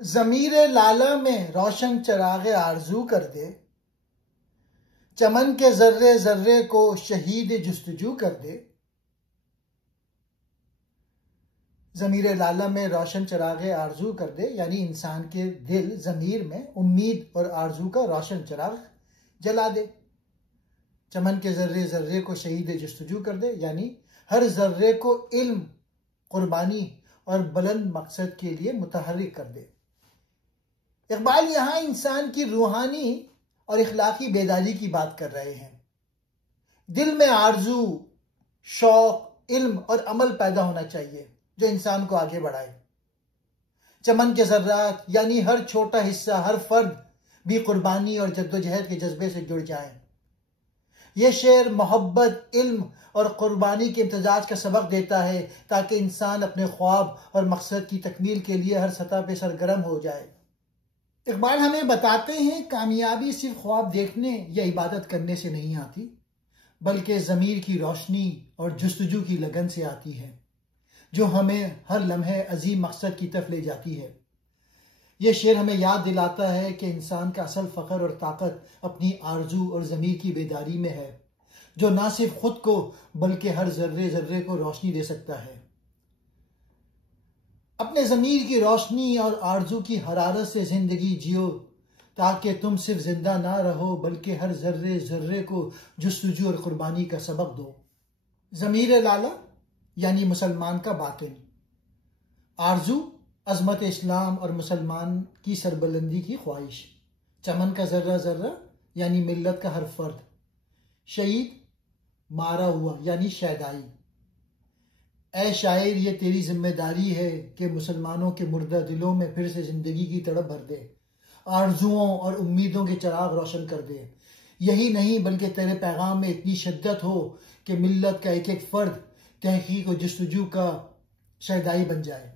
ज़मीर लाला में रोशन चराग़ आरज़ू कर दे, चमन के ज़र्रे ज़र्रे को शहीद जुस्तजू कर दे। ज़मीर लाला में रोशन चराग़ आरज़ू कर दे, यानी इंसान के दिल ज़मीर में उम्मीद और आरज़ू का रोशन चराग़ जला दे। चमन के ज़र्रे ज़र्रे को शहीद जुस्तजू कर दे, यानी हर ज़र्रे को इल्म, कुर्बानी और बुलंद मकसद के लिए मुतहर्रिक कर दे। इकबाल यहाँ इंसान की रूहानी और इखलाकी बेदारी की बात कर रहे हैं। दिल में आरजू, शौक, इल्म और अमल पैदा होना चाहिए जो इंसान को आगे बढ़ाए। चमन के ज़र्रात यानी हर छोटा हिस्सा, हर फर्द भी कुर्बानी और जद्दोजहद के जज्बे से जुड़ जाए। यह शेर मोहब्बत, इल्म और कुर्बानी के इम्तिजाज का सबक देता है ताकि इंसान अपने ख्वाब और मकसद की तकमील के लिए हर सतह पर सरगर्म हो जाए। इकबाल हमें बताते हैं कामयाबी सिर्फ ख्वाब देखने या इबादत करने से नहीं आती, बल्कि ज़मीर की रोशनी और जुस्तजू की लगन से आती है, जो हमें हर लम्हे अजीम मकसद की तरफ ले जाती है। यह शेर हमें याद दिलाता है कि इंसान का असल फ़ख्र और ताकत अपनी आरजू और ज़मीर की बेदारी में है, जो ना सिर्फ खुद को बल्कि हर ज़र्रे ज़र्रे को रोशनी दे सकता है। अपने ज़मीर की रोशनी और आरजू की हरारत से ज़िंदगी जियो, ताकि तुम सिर्फ जिंदा ना रहो बल्कि हर ज़र्रे ज़र्रे को जुस्तजू और कुर्बानी का सबक दो। ज़मीर लाला यानी मुसलमान का बातिन, आरजू अज़मत इस्लाम और मुसलमान की सरबुलंदी की ख्वाहिश, चमन का ज़र्रा ज़र्रा यानी मिल्लत का हर फर्द, शहीद मारा हुआ यानी शहदाई। ऐ शायर ये तेरी जिम्मेदारी है कि मुसलमानों के मुर्दा दिलों में फिर से जिंदगी की तड़प भर दे, आरजुओं और उम्मीदों के चिराग रोशन कर दे। यही नहीं बल्कि तेरे पैगाम में इतनी शिद्दत हो कि मिल्लत का एक एक फर्द तहकीक और जुस्तजू का शहदाई बन जाए।